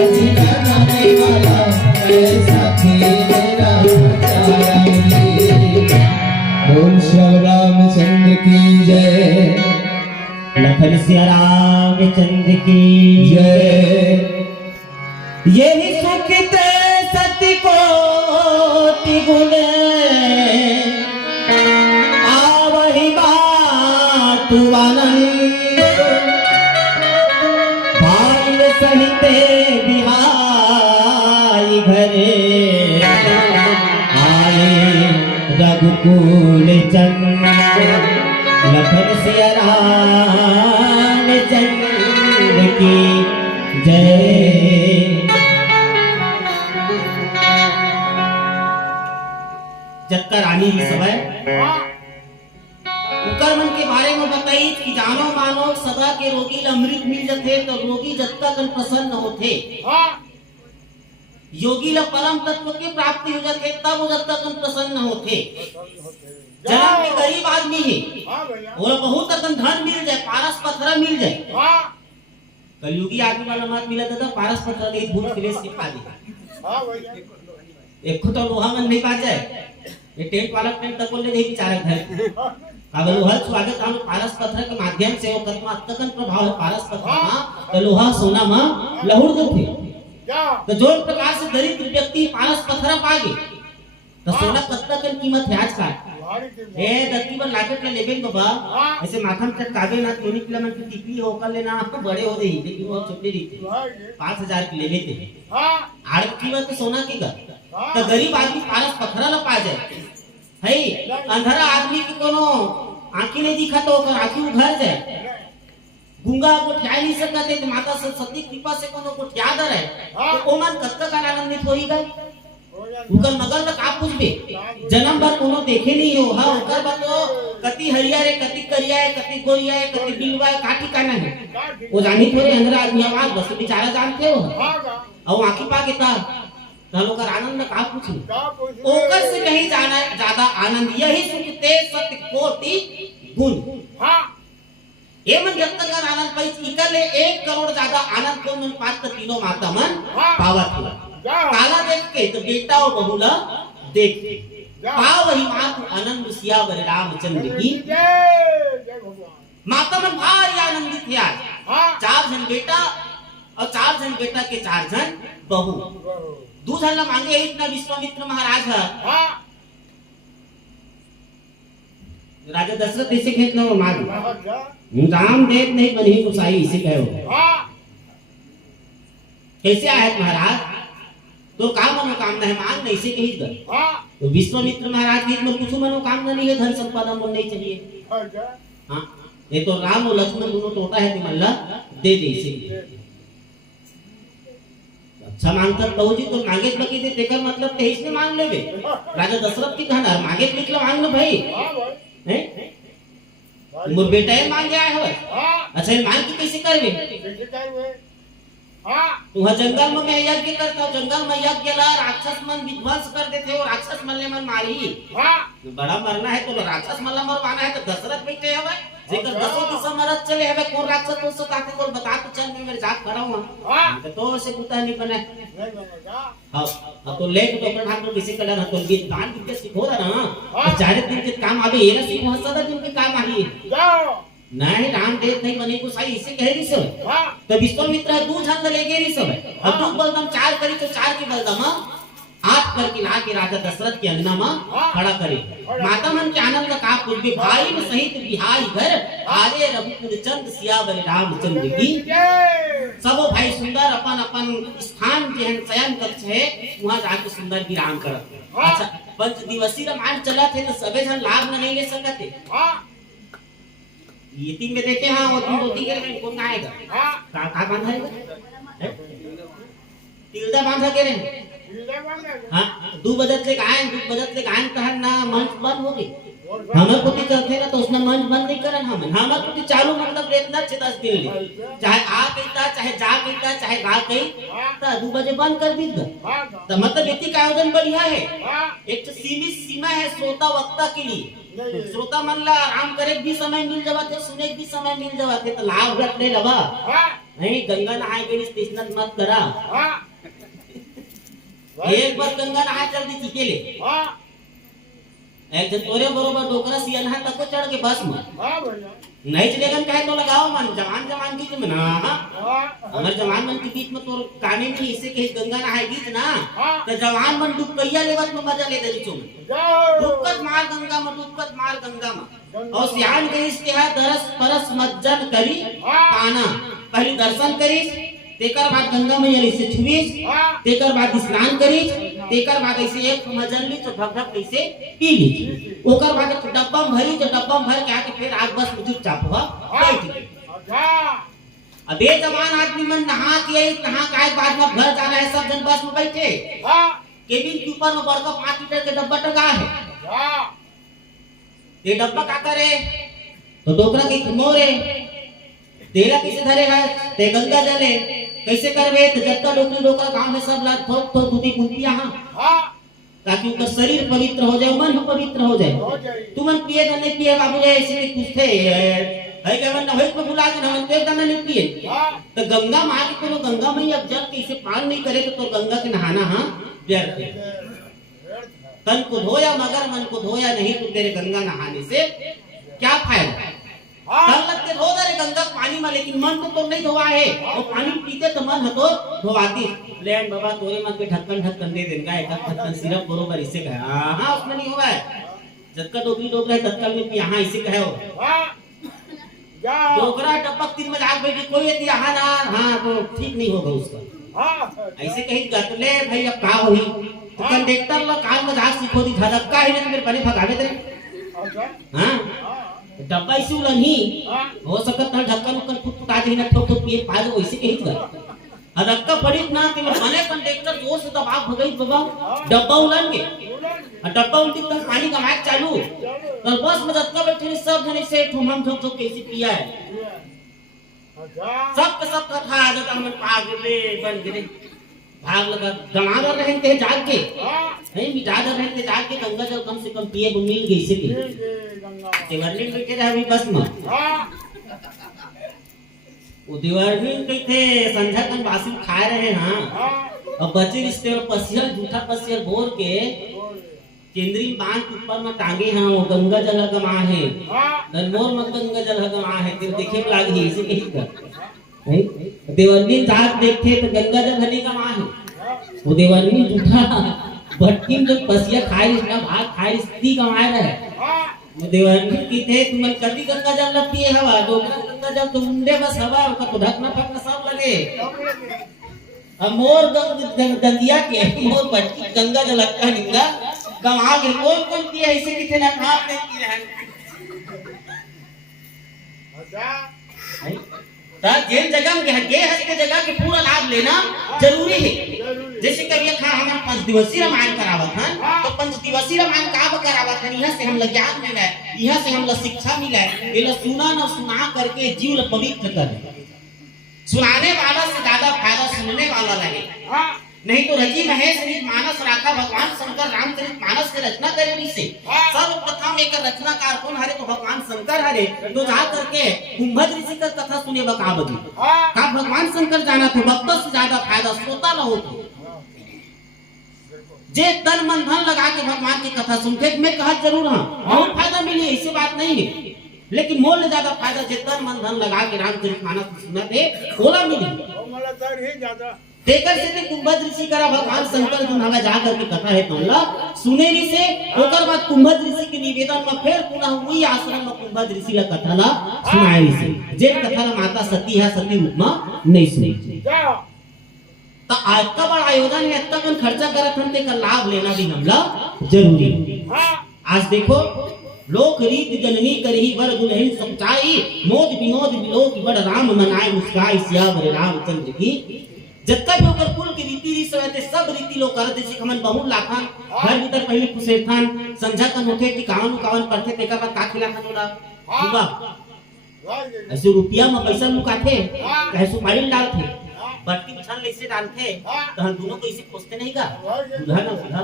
जाने वाला ऐसा खेला चाया मुझे। बोल श्री रामचंद्र की जय। लखन सिया रामचंद्र की जय। यही सुख ते सती कोटि गुण आवहि बातु आनंद भाई सहिते बिहाई घरे आए रघुकुल चंद्र लखन सिया रामचंद्र की जय। जत्ता रानी की समय उकर मन के बारे में बताई कि जानो मानो सदा के रोगी ला अमृत मिल जाते तो रोगी जत्ता कन प्रसन्न होते। योगी ला परम तत्व की प्राप्ति हो जाते तब वो जत्ता कन प्रसन्न होते। जन्म में गरीब आदमी है और बहुत अकन धन मिल जाए पारस पत्थर मिल जाए। कलयुगी आदमी वाला मत मिला था पारस पत्थर नहीं भूल के लिए सिखा दी। एक तो लोहा मन नहीं पा जाए ये टेंट वाला टेंट तक बोलने नहीं विचारक है। अब लोहा स्वागत हम पारस पत्थर के माध्यम से वो कत्मा तकन प्रभाव है पारस पत्थर में तो लोहा सोना में लहुड़ देते। तो जो प्रकार से दरिद्र व्यक्ति पारस पत्थर पागे तो सोना कत्ता कन कीमत है आज का ए दत्ती पर लाकेट ले लेबे बाबा ऐसे माथा में चटकावे ना तोनी किला मन की टिकली होकर लेना आपको बड़े हो रही लेकिन वो छोटे रहते 5000 की लेबे थे आड़ कीमत तो सोना की का तो गरीब आदमी पारस पत्थर ला पा जाए है अंधरा आदमी के कोनो आंखी नहीं दिखा तो ओकर आंखी उघर जाए। गुंगा को ठिया नहीं सकते तो माता सरस्वती कृपा से कोनो को ठिया दर है तो ओमन कत्ता का आनंदित होई गए। उकर मगर तक आप पूछबे जन्म भर कोनो देखे नहीं हो हां ओकर बा तो कति हरिया रे कति करिया है कति गोरिया है कति बिलवा है काठी का नहीं वो जानी थोड़े अंधरा आदमी आवाज बस बेचारा जानते हो और आंखी पा के ता लोग का आनंद का पूछू ओकर से कहीं जाना ज्यादा आनंद यही सुख ते सत्य कोटि गुण। ये मन जब तक आनंद पाई इकर ले 1 करोड़ ज्यादा आनंद को मन पात तीनों माता मन पावत हुआ काला देख के तो बेटा और बहुला देख पाव वही मात आनंद सिया वर रामचंद्र की माता मन भारी आनंदित है आज 4 जन बेटा और 4 जन बेटा के 4 जन बहू दूसरा ला मांगे इतना विश्वामित्र महाराज है राजा दशरथ इसे खेतना वो मांग राम देव नहीं बनी कुसाई इसे कहो कैसे आए महाराज तो काम मनोकामना है मांग नहीं से कही तो विश्वामित्र महाराज की में कुछ मनोकामना नहीं है धन संपदा मन नहीं चाहिए हाँ ये तो राम और लक्ष्मण दोनों टोटा है तिमल्ला दे दे इसे अच्छा मांगता तो जी तो मांगे बकी दे तेकर मतलब 23 ने मांग लेबे राजा दशरथ की कहना मांगे निकला मांग लो भाई हैं मोर बेटा है मांगे आए हो अच्छा ये मांग की कैसे करबे तू जंगल में मैं यज्ञ करता हूं जंगल में यज्ञ ला राक्षस मन विध्वंस कर देते और राक्षस मन ले मन मारी बड़ा मरना है तो राक्षस मन ला मरवाना है तो दशरथ बैठे हवे जेकर 10 दिशा मरत चले हवे कौन राक्षस तो सताते को बता तो चल मैं मेरे जात खड़ा हूं तो से कुत्ता नहीं बने हां तो लेक तो अपन हाथ में किसी कलर तो गीत गान के सिखो रहा ना चारे दिन के काम आवे ये ना सिर्फ बहुत ज्यादा दिन के काम आई नहीं राम देव नहीं बने को सही इसे कह रही सब तो विश्वामित्र 2 झंड ले गए रही सब अब 2 बलदम 4 करी तो 4 के बलदम 8 करके ला के राजा दशरथ के अंगना में खड़ा करे माता मन के आनंद का पूर्वी भाई में सहित बिहाई घर आरे रघुकुल चंद सियावर रामचंद्र की सब भाई सुंदर अपन अपन स्थान जे शयन कक्ष है वहां जाके सुंदर विराम करत। अच्छा 5 दिवसीय रामायण चला थे तो सबे जन लाभ नहीं ले सकते ये तीन में देखे हाँ वो तीन रोटी के में कौन आएगा का बांधा है तिलदा बांधा के रे हाँ 2 बजे से गायन कहन ना मंच बंद हो गई हमर को करते ना तो उसने मंच बंद नहीं करन हमर को चालू मतलब इतना 10 दिन ले चाहे आ कहता चाहे जा कहता चाहे गा कही तो 2 बजे बंद कर दी तो मतलब इतनी का आयोजन बढ़िया है एक तो सीमित सीमा है श्रोता वक्ता के लिए श्रोता मन ला आराम करे भी समय मिल जावा थे सुने भी समय मिल जावा थे तो लाभ रख ले लबा नहीं गंगा नहाए के स्टेशन मत करा एक बार गंगा नहाए चल दी चिके ले एक जन तोरे बरोबर डोकरा सियन है तको चढ़ के बस में नहीं चलेगा कहे तो लगाओ मन जवान जवान की में ना अगर जवान मन के बीच में तो काने में इसे कहीं गंगा नहाएगी ना तो जवान मन डुबकैया लेवत में मजा ले दे चो डुबकत मार गंगा में और सियान के इसके है दरस परस मज्जन करी पाना पहले दर्शन करी तेकर बाद गंगा मैया से छुईस तेकर बाद स्नान करी तेकर बाद ऐसे एक मजन ली तो ढक ढक ऐसे पी ली ओकर बाद एक डब्बा में भरी जो डब्बा में भर के आके फिर आग बस मुझे चाप हुआ बैठ गई अब ये जवान आदमी मन नहा के नहा के बाद में घर जाना है सब जन बस में बैठे केबिन के ऊपर में बड़का 5 लीटर के डब्बा टंगा है ये डब्बा का करे तो डोकरा के मोरे तेला कैसे धरे है ते गंगा जले कैसे करवे तो जत्ता डोकरी डोकरा गांव में सब लात ठोक ठोक दूधी कुंतिया हां ताकि उनका शरीर पवित्र हो जाए मन पवित्र हो जाए तू मन पिए तो नहीं पिए बाबू जी ऐसे में कुछ थे है के मन होई को बुला के हम देव दाना नहीं पिए तो गंगा मां के कोनो गंगा में अब जल कैसे पार नहीं करे तो गंगा के नहाना हां व्यर्थ है तन को धोया मगर मन को धोया नहीं तो तेरे गंगा नहाने से क्या फायदा तन लग के धो दे गंगा पानी में लेकिन मन तो नहीं धोआ है वो पानी पीते तो मन हतो धोवाती लेन बाबा तोरे मन के ढक्कन दे देगा एक ढक्कन सिर्फ बरोबर इसे कहे हां उसमें नहीं होगा जक्का डोकरी डोकरा तत्काल में यहां इसे कहे हो डोकरा टपक तीन में आग बैठी कोई यदि यहां ना हां तो ठीक नहीं होगा उसका ऐसे कहीं गतले भाई अब का होई तो कंडक्टर ला काल में जाग सीखो दी धक्का ही नहीं मेरे बने भगावे तेरे हां डब्बा इसी उलनी हो सकत है ढक्कन उकन फुटफुटा दे ना ठोक ठोक पिए पाज वैसे कहीं कर धक्का पड़ी ना कि मने कंडक्टर जोर से दबाव भगई बाबा डब्बा उलन के डब्बा उल्टी तक पानी का माइक चालू तो बस में धक्का बैठे सब जने से ठुमम ठोक ठोक कैसे पिया है सब कथा आदत हम पागले बन गए भाग लगा गमागर रहते जाग के नहीं मिटागर रहते जाग के गंगा जल कम से कम पिए को मिल गई से देवरनी बैठे रहे अभी बस में वो देवरनी कहते संध्या कन बासी खा रहे हां अब बचे रिश्ते में पसियल झूठा पसियल बोर के केंद्रीय बांध के ऊपर में टांगे हैं वो गंगा जल गमा है नरमोर में गंगा जल गमा है फिर देखे में लागी इसे कहीं कर देवरनी जात देखते तो गंगा जल हनी गमा है वो देवरनी झूठा भटकी में जब पसिया खाए इसका भात खाए इसकी कमाए रहे वो देवरनी की थे तुम कभी गंगा जल न पिए हवा डोकरा गंगा जल तो मुंडे बस हवा उसका तो ढकना फकना सब लगे अब मोर गंगिया के मोर भटकी गंगा जल का निंगा गवा के कौन पिए ऐसे किथे ना खा नहीं पी रहे ता जेल जगह में गे हस के जगह के पूरा लाभ लेना जरूरी है जैसे कभी खा हम 5 दिवसीय रामायण करावत हन तो 5 दिवसीय रामायण का करावत हन यहां से हम ल ज्ञान मिला है यहां से हम ल शिक्षा मिला है ये सुना ना सुना करके जीव ल पवित्र कर सुनाने वाला से ज्यादा फायदा सुनने वाला लगे नहीं तो रची महेश रीत मानस राखा भगवान शंकर रामचरित मानस के रचना करे से सर्वप्रथम एक रचनाकार कौन हरे तो भगवान शंकर हरे तो जा करके कुंभज ऋषि का कथा सुने बका बगी का भगवान शंकर जाना थे भक्त से ज्यादा फायदा श्रोता न होता जे तन मन धन लगा के भगवान की कथा सुनते मैं कहा जरूर हां बहुत फायदा मिली ऐसी बात नहीं है लेकिन मोल ज्यादा फायदा जे तन मन धन लगा के रामचरित मानस सुनते ओला मिली मोला तर ही ज्यादा देकर से कुंभज ऋषि करा भगवान शंकर जो नाला जा करके कथा है तोला सुने री से ओकर बाद कुंभज ऋषि के निवेदन में फिर पुनः वही आश्रम में कुंभज ऋषि ला कथा ला सुनाई से जे कथा ला माता सती है सती रूप में नहीं सुनी तो आज का बड़ा आयोजन है इतना कन खर्चा करत हम ते का लाभ लेना भी हमला जरूरी आज देखो लोक रीत जननी करही बर दुल्हन समझाई मोद विनोद विलोक बड़ राम मनाए मुस्काई सियावर रामचंद्र की जत्ता भी ओकर कुल की रीति रीत रहते सब रीति लोग करत जैसे हमन बहुत लाखन घर भीतर पहले कुशेठान संझा कन होते कि कावन पढ़ते तेका बाद का खिला खान होला हुआ ऐसे रुपया में पैसा लुकाते कहे सुपारी डालते बटकी छन ले से डालते तो हम दोनों को इसे खोजते नहीं का सुधा ना सुधा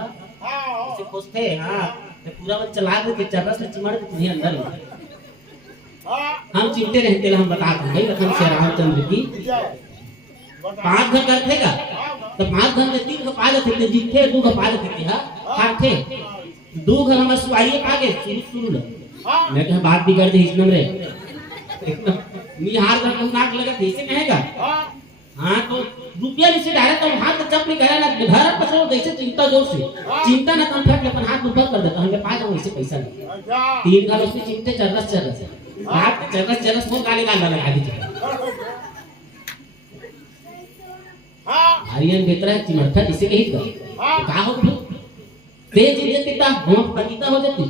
इसे खोजते हां तो पूरा बन चला के चरस से चिमड़ के तुम्हें अंदर हम चिमटे रहते हम बता देंगे लखन से रामचंद्र की 5 घर करथे का तो 5 घर में 3 का पागत थे जिथे 2 का पागत थे हां खाथे 2 घर हम सुआइए पागे शुरू ल मैं कहा बात बिगड़ दे इस नंबर रे निहार घर को नाक लगा ऐसे कहेगा हाँ तो रुपया नीचे डायरेक्ट तो हाथ चप नहीं करा ना घर पसो जैसे चिंता जोर से चिंता ना कम फट अपन हाथ ऊपर कर देता हमें पा जाऊं ऐसे पैसा नहीं 3 गाल उसमें चिंते चरस हाथ चरस वो गाली गाल लगा दी हरियन बेतरा चिमरथा इसे कही का हो तेज जितना हम फतीता हो जाती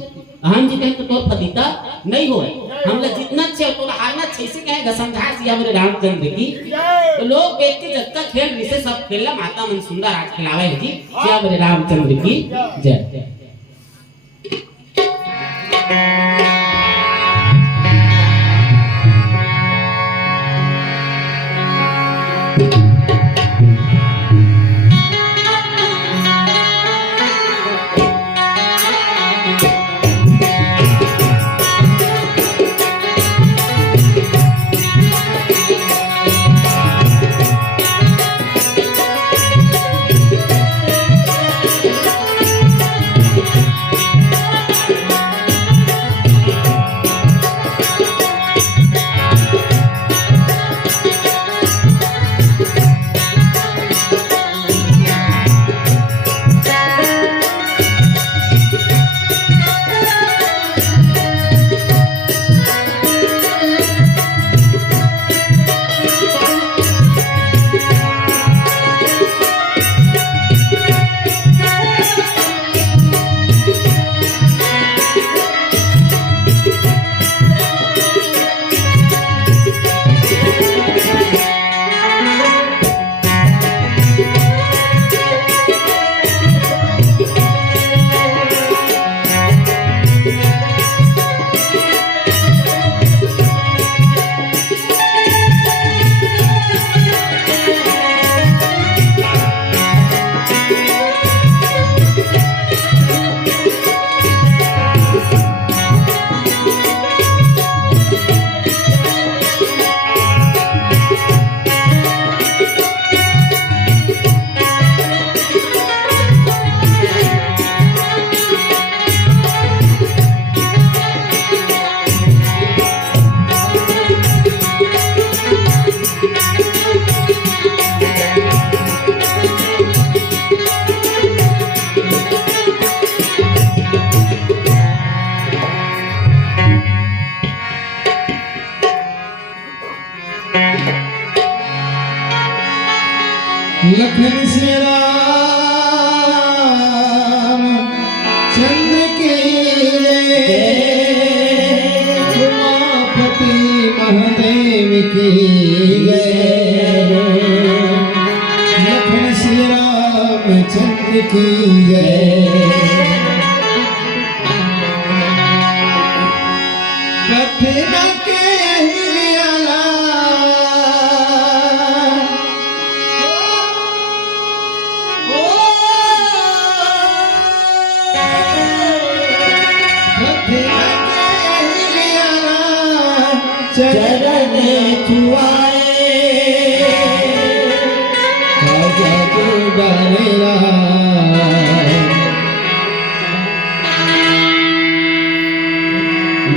हम जी कहें तो तोर फतीता नहीं होए हमला जितना छे तो हारना छे से कहेगा समझा सिया मेरे रामचंद्र की तो लोग बैठ के जब तक खेल रिसे सब खेलला माता मन सुंदर आज खिलावे जी सिया मेरे रामचंद्र की जय लखन श्री राम चंद्र की जय उमापति महादेव की जय लखन श्री राम चंद्र की जय कथना के चरण छुआए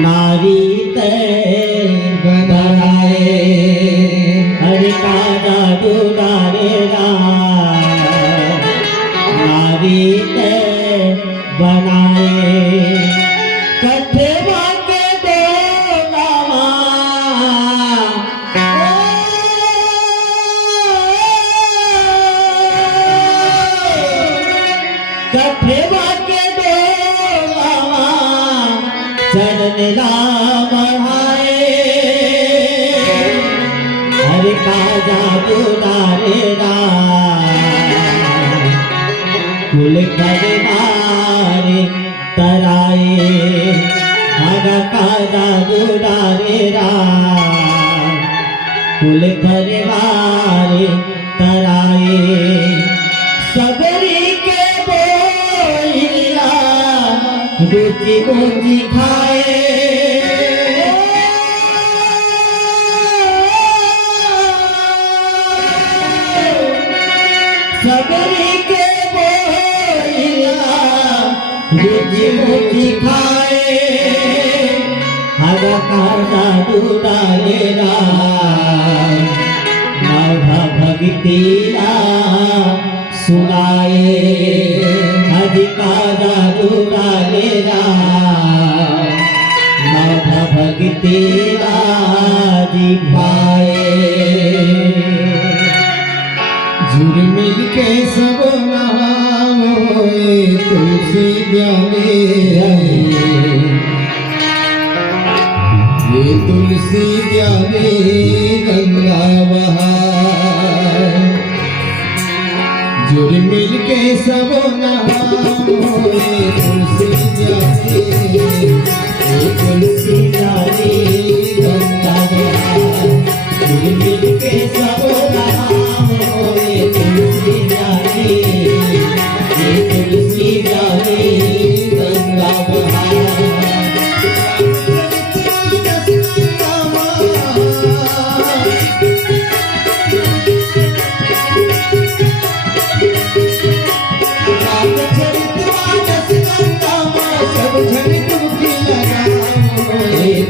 नारी तय बनाए हरि का जादू डारेगा नारी तय बनाए कथे चरण राम बढ़ाए हरि का जादू डारेगा कुल परिवार तराए हरि का जादू डारेगा कुल परिवार तराए सबरी के बोलिया रुचि मुझी खाए सबरी के बोइला रुचि मुचि खाए हरा काटा दुरालेरा नवधा भगतीला सुनाए अधिकारा दुरालेरा नवधा भगतीला जी पाए झुरमिल के सब नाम होए तुलसी ज्ञाने ये तुलसी ज्ञाने गंगा बहाए झुरमिल के सब नाम होए तुलसी ज्ञाने ये तुलसी ज्ञाने गंगा बहाए झुरमिल के सब नाम होए तुलसी ज्ञाने ये तुलसी ज्ञाने गंगा बहाए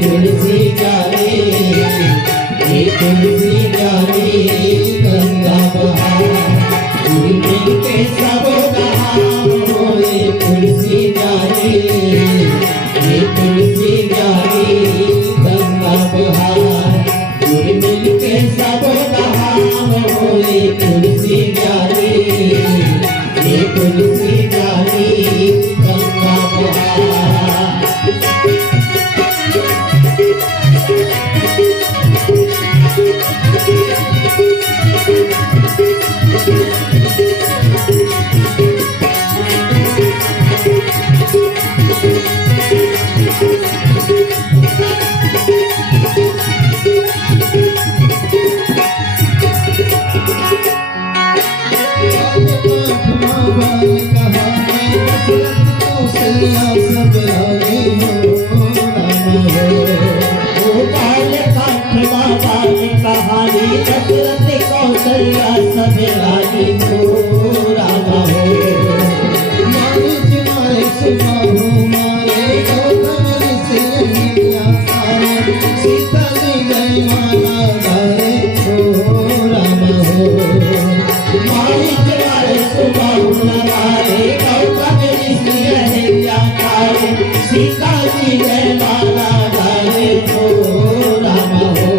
तुलसी ज्ञाने ये तुलसी ज्ञाने गंगा बहाए झुरमिल के सब नाम होए तुलसी ज्ञाने ये तुलसी ज्ञाने गंगा बहाए झुरमिल के सब नाम होए तुलसी ज्ञाने ये तुलसी ज्ञाने गंगा बहाए कहानी दशरथ कौशल्या सब रानी को रामा हो मारिच मारे सुबाहु मारे गौतम ऋषि अहिल्या तारे सीता जी गई माला धारे को रामा हो मारिच मारे सुबाहु मारे गौतम ऋषि अहिल्या तारे सीता जी गई माला धारे को रामा हो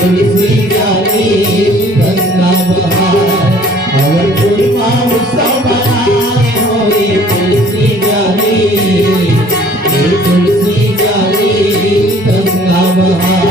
तुलसी ज्ञाने गंगा बहाए अवधपुर माँ उत्सव मनाए होए तुलसी ज्ञाने ये तुलसी ज्ञाने गंगा बहाए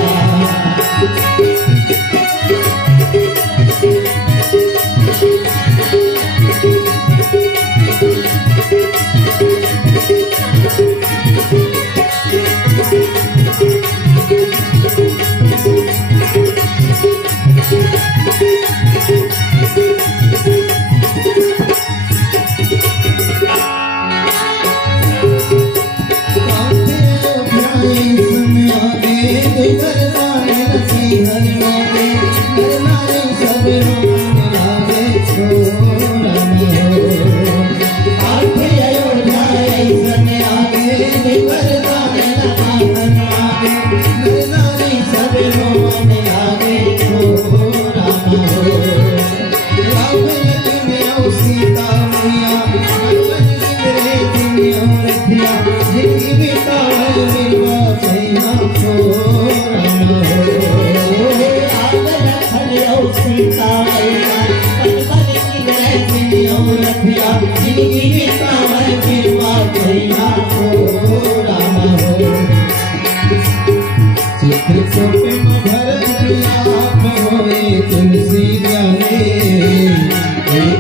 तुलसी ज्ञाने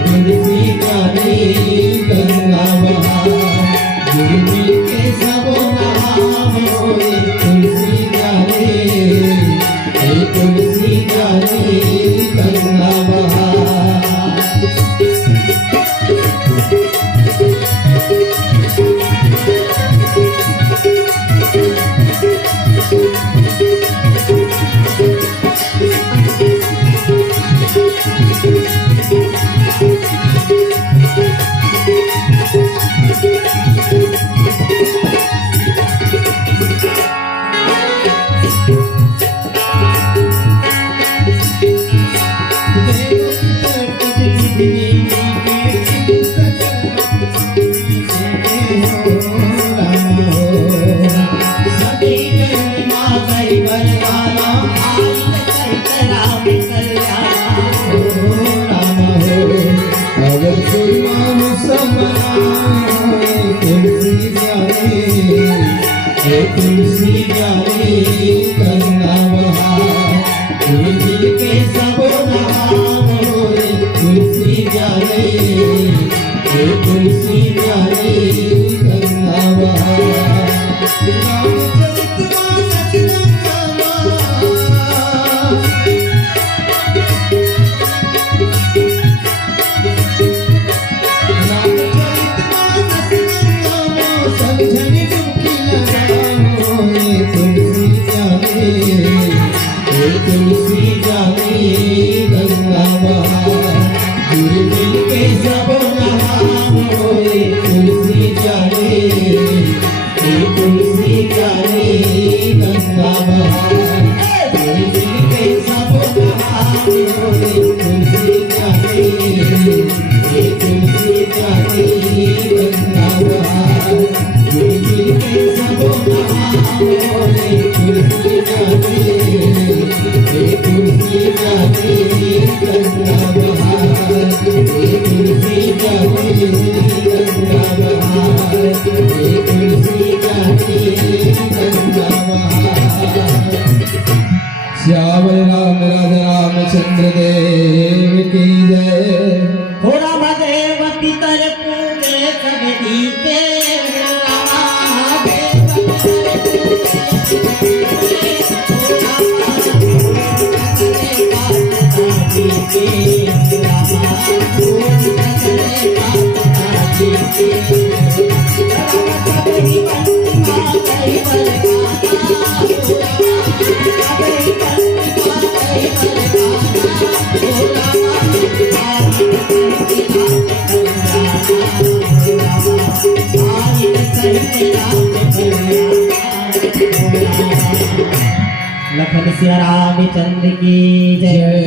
तुलसी ज्ञाने गंगा बहाए झुरमिल के सब नाम होए तुलसी ज्ञाने तुलसी ज्ञाने गंगा बहाए अगर कोई मानुष बनाए तुलसी जाने गंगा बहार तुलसी के सब नाम होए तुलसी जाने गंगा बहार तुलसी जाने गंगा बहार गुरु के सब नाम होए तुलसी जाने गंगा बहार गुरु के सब नाम होए तुलसी जाने गंगा बहार गुरु के सब नाम होए तुलसी जाने तुलसी जाने गंगा बहार तुलसी जाने गंगा बहार तुलसी जाने गंगा बहार श्यामल राम राजा रामचंद्र देव की जय हो राम देव पितर पूरे सब दीके लखन सिया रामचंद्र की जय।